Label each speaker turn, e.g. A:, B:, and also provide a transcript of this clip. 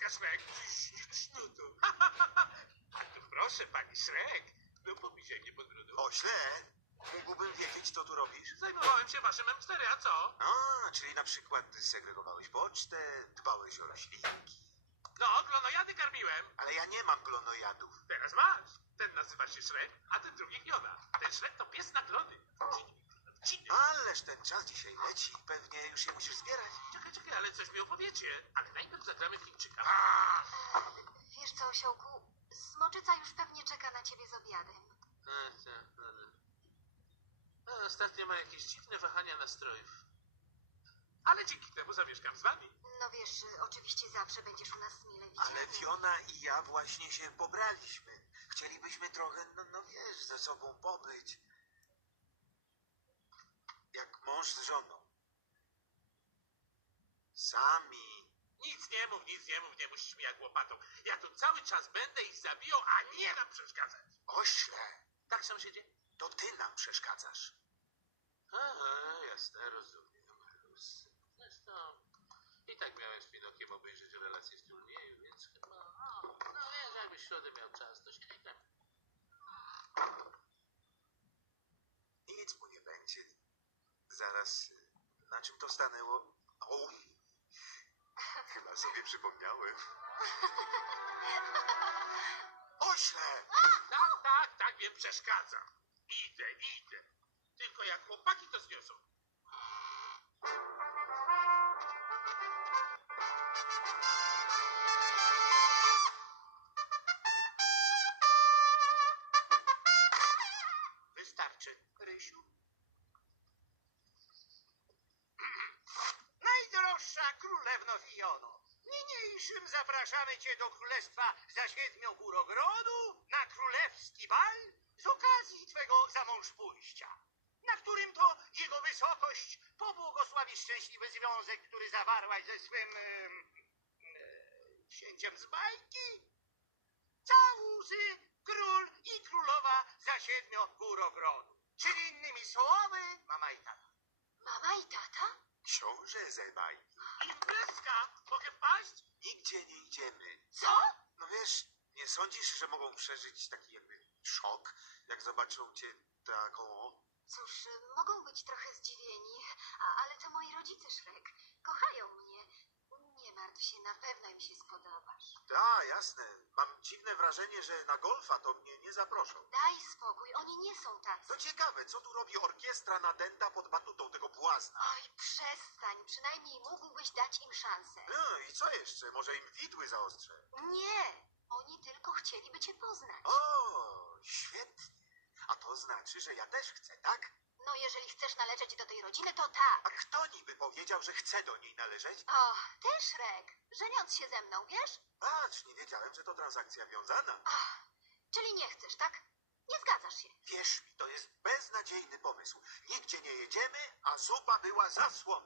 A: laska, Shrek. No to. A to proszę, pani Shrek. No pomijaj mnie pod brodą.
B: Ośle, mógłbym wiedzieć, co tu robisz?
A: Zajmowałem się waszym M4, a co?
B: A, czyli na przykład segregowałeś pocztę, dbałeś o roślinki.
A: No, glonojady karmiłem.
B: Ale ja nie mam glonojadów.
A: Teraz masz. Ten nazywa się Shrek, a ten drugi Gniona. Ten Shrek to pies na glony. Wciny.
B: Ależ ten czas dzisiaj leci. Pewnie już się musisz zbierać.
A: Czekaj, ale coś mi opowiecie. Ale najpierw zagramy w Chińczyka.
C: Wiesz co, osiołku? Smoczyca już pewnie czeka na ciebie z obiadem.
A: Ostatnio ma jakieś dziwne wahania nastrojów. Ale dzięki temu zamieszkam z wami.
C: No wiesz, oczywiście zawsze będziesz u nas mile widziany.
B: Ale Fiona i ja właśnie się pobraliśmy. Chcielibyśmy trochę, no wiesz, ze sobą pobyć. Jak mąż z żoną. Sami.
A: Nic nie mów, nie musisz mi jak łopatą. Ja tu cały czas będę ich zabijał, a nie nam przeszkadzać.
B: Ośle,
A: Tak sam się dzieje?
B: to ty nam przeszkadzasz.
A: Aha, jasne, rozumiem. Zresztą i tak miałem z Pinokiem obejrzeć relacje z turnieju, więc chyba... No wiesz, jakby środę miał czas, to się nie kręci.
B: Nic mu nie będzie. Zaraz, na czym to stanęło? O, chyba sobie przypomniałem. Ośle!
A: Tak, wiem, przeszkadzam. Idę. Tylko jak chłopaki to zniosą. Wystarczy, Rysiu. Najdroższa królewno Fiono, niniejszym zapraszamy cię do królestwa za 7 górogrodu na królewski bal z okazji twego zamążpójścia, na którym to jego wysokość pobłogosławi szczęśliwy związek, który zawarłaś ze swym księciem z bajki. Całusy, król i królowa za 7 górogrodu. Czyli innymi słowy, mama i tata.
C: Mama i tata?
B: Książę ze bajki.
A: Imprezka! Mogę wpaść?
B: Nigdzie nie idziemy.
C: Co?
B: No wiesz, nie sądzisz, że mogą przeżyć taki jakby szok, jak zobaczą cię taką...
C: Cóż, mogą być trochę zdziwieni, ale to moi rodzice, Shrek. Kochają mnie. Nie martw się, na pewno im się spodobasz.
B: Tak, jasne. Mam dziwne wrażenie, że na golfa to mnie nie zaproszą.
C: Daj spokój, oni nie są tacy.
B: To ciekawe, co tu robi orkiestra nadęta pod batutą tego błazna?
C: Oj, przestań, przynajmniej mógłbyś dać im szansę.
B: No i co jeszcze? Może im widły zaostrzę?
C: Nie, oni tylko chcieliby cię poznać.
B: O, świetnie. A to znaczy, że ja też chcę, tak?
C: No, jeżeli chcesz należeć do tej rodziny, to tak.
B: A kto niby powiedział, że chce do niej należeć?
C: O, ty, Shrek, żeniąc się ze mną, wiesz?
B: Patrz, nie wiedziałem, że to transakcja wiązana.
C: Ach, czyli nie chcesz, tak? Nie zgadzasz się.
B: Wierz mi, to jest beznadziejny pomysł. Nigdzie nie jedziemy, a zupa była zasłona.